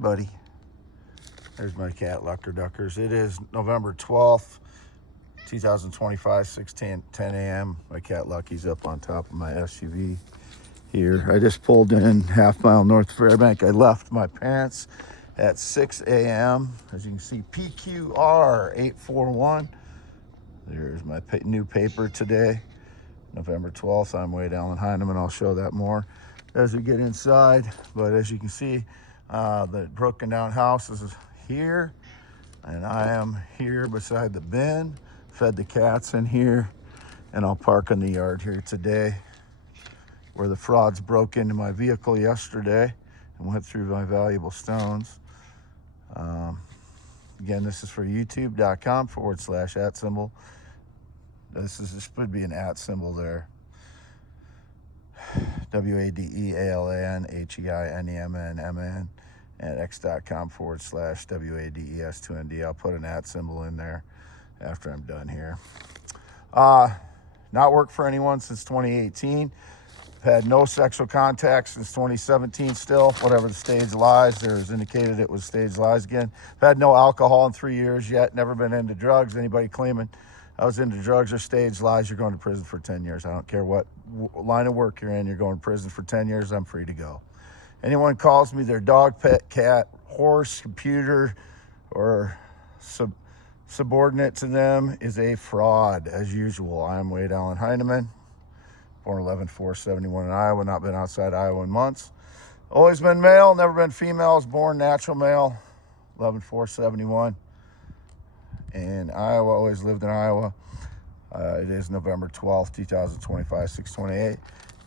Buddy, there's my cat Lucker Duckers. It is November 12th, 2025, 6:10 a.m. My cat Lucky's up on top of my SUV here. I just pulled in half mile north of Fairbank. I left my parents at 6 a.m. As you can see, PQR 841. There's my new paper today, November 12th. I'm Wade Allen Heineman. I'll show that more as we get inside. But as you can see, the broken down house is here, and I am here beside the bin. Fed the cats in here, and I'll park in the yard here today, where the frauds broke into my vehicle yesterday and went through my valuable stones. Again, this is for youtube.com/@symbol. This would be an @ symbol there. WADEALANHEINEMNMN at x.com/WADES2ND. I'll put an @ symbol in there after I'm done here. Not worked for anyone since 2018. Had no sexual contact since 2017 still. Whatever the stage lies, there's indicated it was stage lies again. Had no alcohol in 3 years yet. Never been into drugs. Anybody claiming I was into drugs or stage lies, you're going to prison for 10 years. I don't care what line of work you're in. You're going to prison for 10 years. I'm free to go. Anyone calls me their dog, pet, cat, horse, computer, or subordinate to them is a fraud, as usual. I am Wade Allen Heineman, born 11/4/71 in Iowa, not been outside Iowa in months. Always been male, never been female. I was born natural male, 11/4/71 in Iowa. Always lived in Iowa. It is November 12th, 2025, 6:28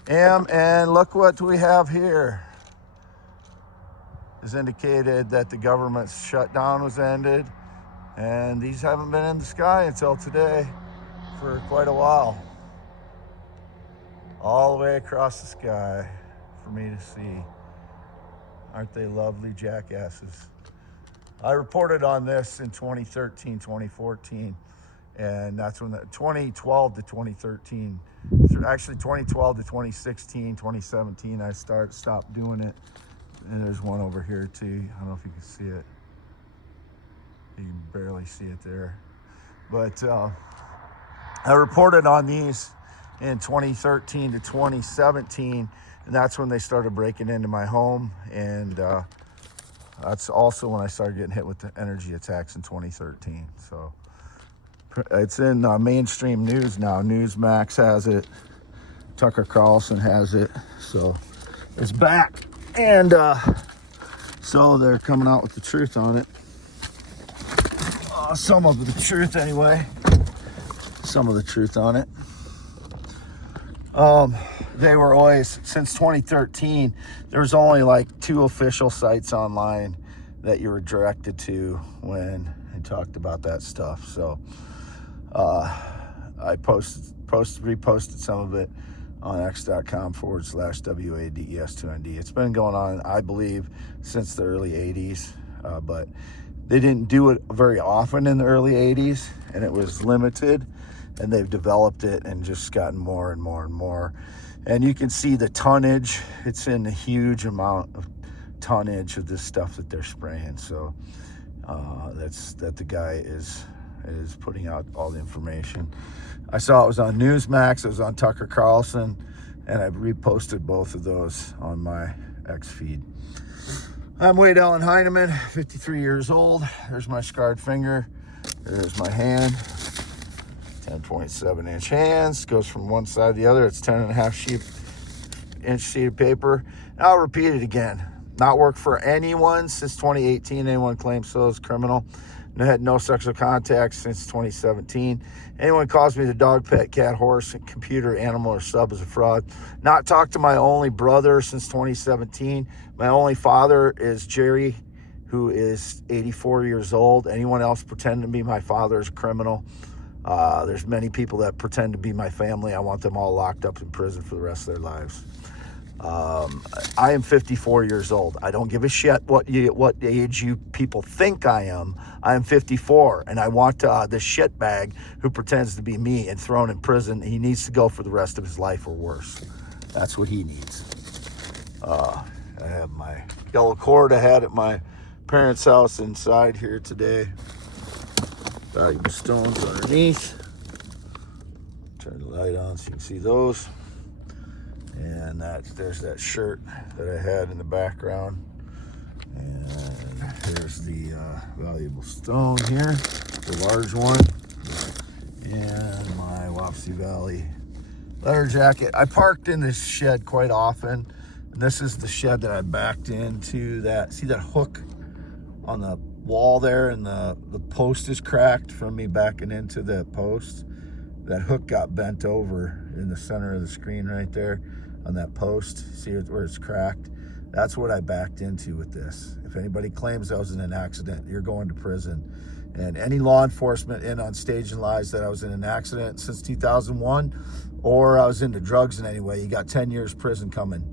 a.m. And look what we have here. It's indicated that the government's shutdown was ended, and these haven't been in the sky until today for quite a while. All the way across the sky for me to see. Aren't they lovely jackasses? I reported on this in 2013, 2014, and that's when 2012 to 2013, actually 2012 to 2016, 2017, I stopped doing it. And there's one over here too. I don't know if you can see it. You can barely see it there. But I reported on these in 2013 to 2017, and that's when they started breaking into my home. And that's also when I started getting hit with the energy attacks in 2013. So it's in mainstream news now. Newsmax has it. Tucker Carlson has it. So it's back. And so they're coming out with the truth on it. Some of the truth anyway. Some of the truth on it. They were always, since 2013, there was only like 2 official sites online that you were directed to when I talked about that stuff. So I reposted some of it on x.com/WADES2ND. It's been going on, I believe, since the early 80s, but they didn't do it very often in the early 80s, and it was limited, and they've developed it and just gotten more and more and more. And you can see the tonnage. It's in a huge amount of tonnage of this stuff that they're spraying. So that the guy is putting out all the information. I saw it was on Newsmax, it was on Tucker Carlson, and I reposted both of those on my X feed. I'm Wade Allen Heineman, 53 years old. There's my scarred finger. There's my hand. 10.7-inch hands. Goes from one side to the other. It's 10.5-inch sheet of paper. And I'll repeat it again. Not worked for anyone since 2018. Anyone claims so is criminal. I had no sexual contact since 2017. Anyone calls me the dog, pet, cat, horse, computer, animal, or sub is a fraud. Not talked to my only brother since 2017. My only father is Jerry, who is 84 years old. Anyone else pretending to be my father is a criminal. There's many people that pretend to be my family. I want them all locked up in prison for the rest of their lives. I am 54 years old. I don't give a shit what age you people think I am. I am 54, and I want the shitbag who pretends to be me and thrown in prison. He needs to go for the rest of his life or worse. That's what he needs. I have my yellow cord I had at my parents' house inside here today. Valuable stones underneath. Turn the light on so you can see those. And there's that shirt that I had in the background. And here's the valuable stone here, the large one. And my Wapsie Valley leather jacket. I parked in this shed quite often. And this is the shed that I backed into. See that hook on the wall there, and the post is cracked from me backing into the post. That hook got bent over in the center of the screen right there on that post. See where it's cracked? That's what I backed into with this. If anybody claims I was in an accident, you're going to prison. And any law enforcement in on staging lies that I was in an accident since 2001 or I was into drugs in any way, you got 10 years prison coming.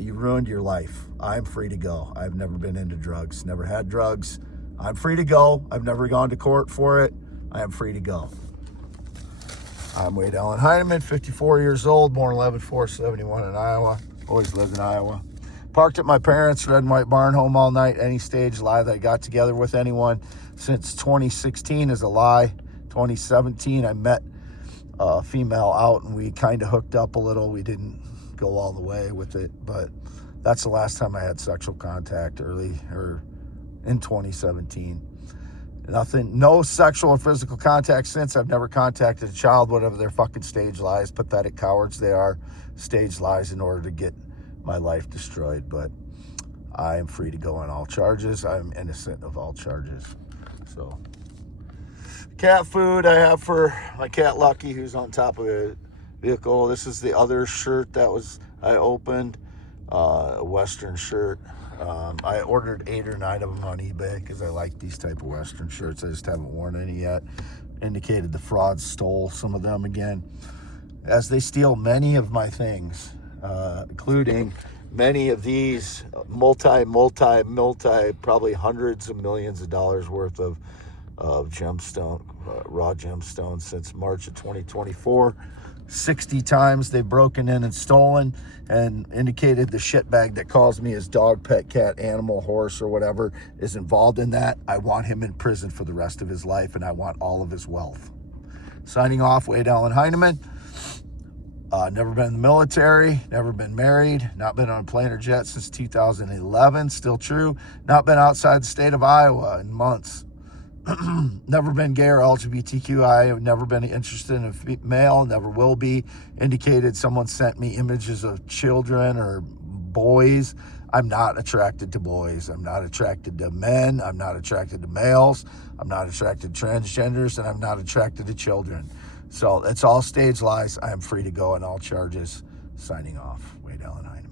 You ruined your life. I'm free to go. I've never been into drugs, never had drugs. I'm free to go. I've never gone to court for it. I am free to go. I'm Wade Allen Heineman, 54 years old, born 11/4/71 in Iowa. Always lived in Iowa. Parked at my parents' red and white barn home all night. Any stage lie that I got together with anyone since 2016 is a lie. 2017, I met a female out and we kind of hooked up a little. We didn't go all the way with it, but that's the last time I had sexual contact in 2017. Nothing, no sexual or physical contact since. I've never contacted a child, whatever their fucking stage lies, pathetic cowards they are, stage lies in order to get my life destroyed. But I am free to go on all charges. I'm innocent of all charges. So, cat food I have for my cat Lucky, who's on top of a vehicle. This is the other shirt that I opened, a Western shirt. I ordered 8 or 9 of them on eBay because I like these type of Western shirts. I just haven't worn any yet. Indicated the frauds stole some of them again, as they steal many of my things, including many of these multi, probably hundreds of millions of dollars worth of gemstone, raw gemstones since March of 2024. 60 times they've broken in and stolen, and indicated the shitbag that calls me his dog, pet, cat, animal, horse, or whatever is involved in that. I want him in prison for the rest of his life, and I want all of his wealth. Signing off, Wade Allen Heineman. Never been in the military, never been married, not been on a plane or jet since 2011, still true. Not been outside the state of Iowa in months. Never been gay or LGBTQI. I've never been interested in a male, never will be. Indicated someone sent me images of children or boys. I'm not attracted to boys. I'm not attracted to men. I'm not attracted to males. I'm not attracted to transgenders, and I'm not attracted to children. So it's all stage lies. I am free to go on all charges. Signing off. Wade Allen Heineman.